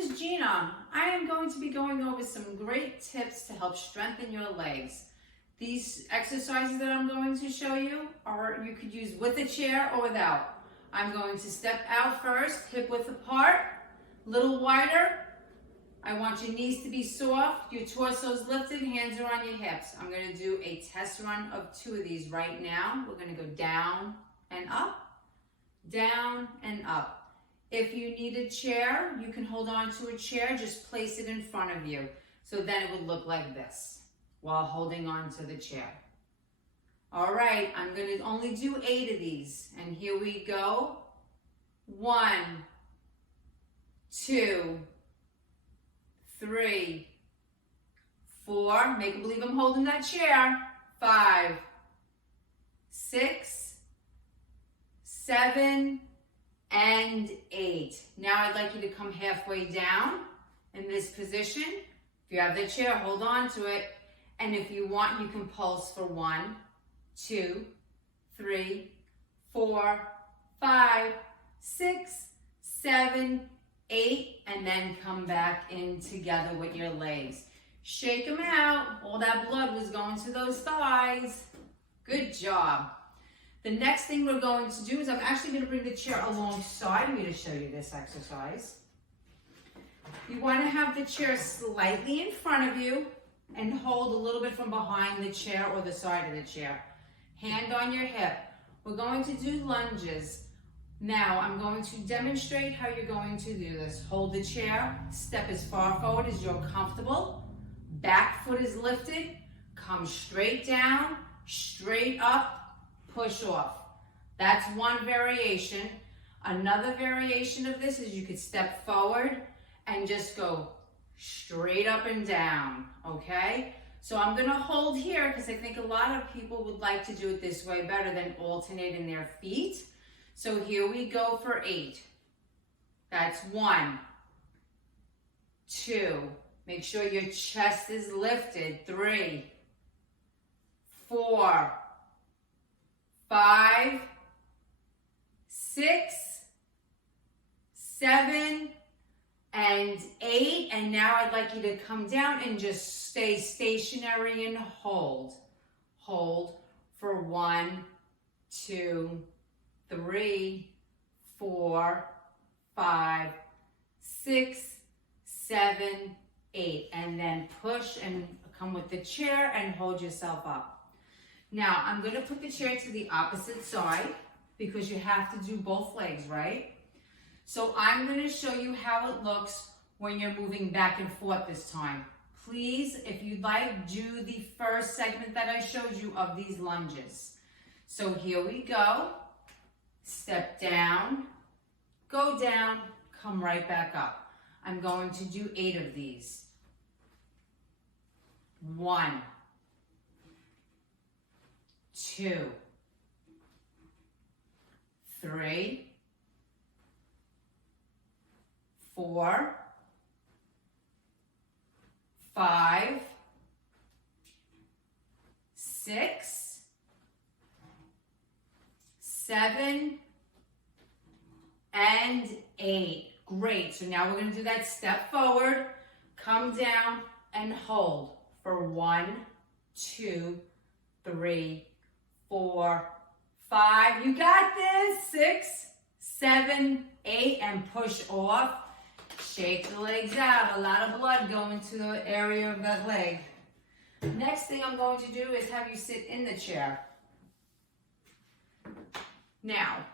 is Gina. I am going to be going over some great tips to help strengthen your legs. These exercises that I'm going to show you you could use with a chair or without. I'm going to step out first, hip width apart, a little wider. I want your knees to be soft, your torso's lifted, hands are on your hips. I'm going to do a test run of 2 of these right now. We're going to go down and up, down and up. If you need a chair, you can hold on to a chair, just place it in front of you. So then it would look like this while holding on to the chair. All right, I'm going to only do 8 of these. And here we go. 1, 2, 3, 4. Make believe I'm holding that chair. 5, 6, 7, and 8. Now I'd like you to come halfway down in this position. If you have the chair, hold on to it. And if you want, you can pulse for 1, 2, 3, 4, 5, 6, 7, 8, and then come back in together with your legs. Shake them out. All that blood was going to those thighs. Good job. The next thing we're going to do is I'm actually going to bring the chair alongside me to show you this exercise. You want to have the chair slightly in front of you and hold a little bit from behind the chair or the side of the chair. Hand on your hip. We're going to do lunges. Now I'm going to demonstrate how you're going to do this. Hold the chair, step as far forward as you're comfortable. Back foot is lifted. Come straight down, straight up. Push off. That's one variation. Another variation of this is you could step forward and just go straight up and down, okay? So I'm gonna hold here because I think a lot of people would like to do it this way better than alternating their feet. So here we go for 8. That's 1, 2. Make sure your chest is lifted. 3, 4, 5, 6, 7, and 8. And now I'd like you to come down and just stay stationary and hold. Hold for 1, 2, 3, 4, 5, 6, 7, 8. And then push and come with the chair and hold yourself up. Now, I'm going to put the chair to the opposite side because you have to do both legs, right? So I'm going to show you how it looks when you're moving back and forth this time. Please, if you'd like, do the first segment that I showed you of these lunges. So here we go. Step down, go down, come right back up. I'm going to do 8 of these. 1, 2, 3, 4, 5, 6, 7, and 8. Great. So now we're going to do that step forward, come down, and hold for 1, 2, 3, 4, 5. You got this. 6, 7, 8, and push off. Shake the legs out. A lot of blood going to the area of that leg. Next thing I'm going to do is have you sit in the chair. Now,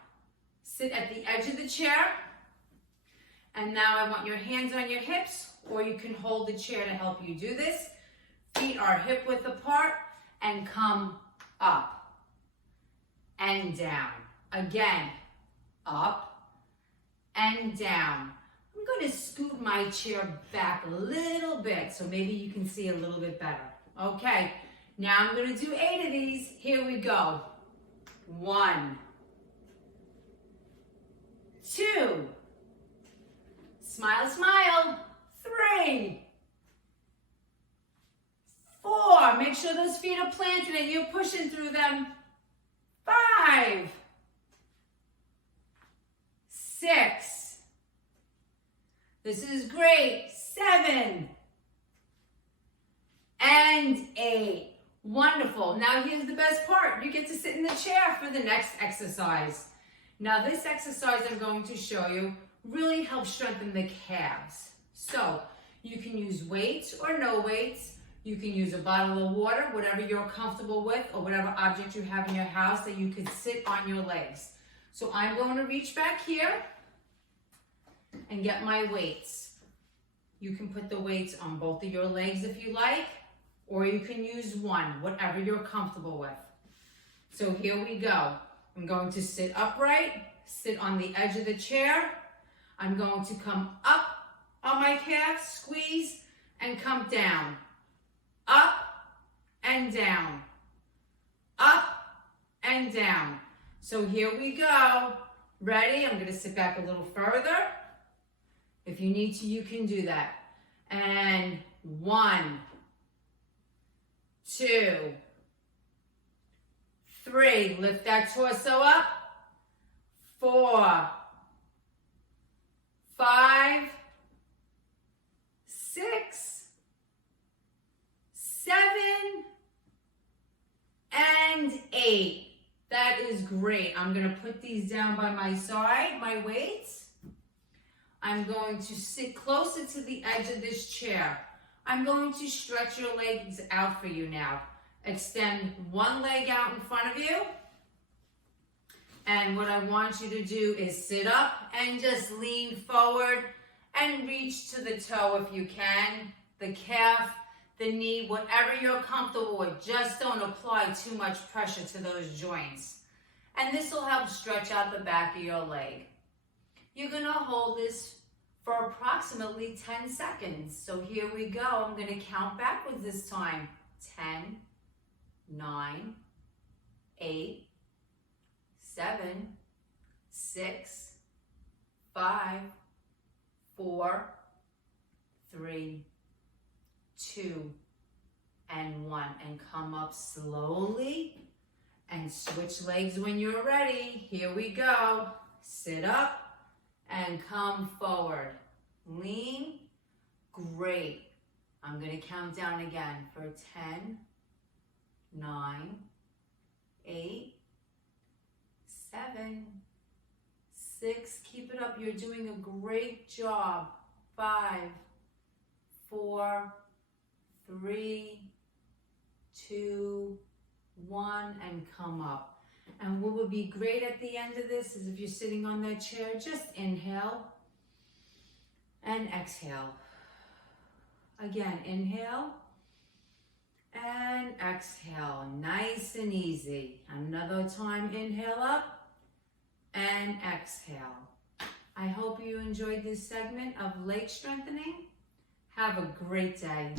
sit at the edge of the chair. And now I want your hands on your hips, or you can hold the chair to help you do this. Feet are hip width apart and come up and down. Again, up and down. I'm going to scoot my chair back a little bit so maybe you can see a little bit better. Okay, now I'm going to do 8 of these. Here we go. 1, 2, smile, smile. 3, 4, make sure those feet are planted and you're pushing through them. 5, 6, This is great. 7 and 8. Wonderful. Now here's the best part. You get to sit in the chair for the next exercise. Now this exercise I'm going to show you really helps strengthen the calves. So you can use weights or no weights. You can use a bottle of water, whatever you're comfortable with, or whatever object you have in your house that you can sit on your legs. So I'm going to reach back here and get my weights. You can put the weights on both of your legs if you like, or you can use one, whatever you're comfortable with. So here we go. I'm going to sit upright, sit on the edge of the chair. I'm going to come up on my calf, squeeze, and come down. Up and down. Up and down. So here we go. Ready? I'm going to sit back a little further. If you need to, you can do that. And 1, 2, 3. Lift that torso up. 4, 5, 6, 7 and 8. That is great. I'm going to put these down by my side, my weights. I'm going to sit closer to the edge of this chair. I'm going to stretch your legs out for you now. Extend one leg out in front of you. And what I want you to do is sit up and just lean forward and reach to the toe if you can. The calf, the knee, whatever you're comfortable with. Just don't apply too much pressure to those joints. And this will help stretch out the back of your leg. You're going to hold this for approximately 10 seconds. So here we go. I'm going to count backwards this time. 10, 9, 8, 7, 6, 5, 4, 3, 2, and 1. And come up slowly and switch legs when you're ready. Here we go. Sit up and come forward. Lean. Great. I'm going to count down again for 10, 9, 8, 7, 6. Keep it up. You're doing a great job. 5, 4, 3, 2, 1, and come up. And what would be great at the end of this is if you're sitting on that chair, just inhale and exhale. Again, inhale and exhale. Nice and easy. Another time, inhale up and exhale. I hope you enjoyed this segment of leg strengthening. Have a great day.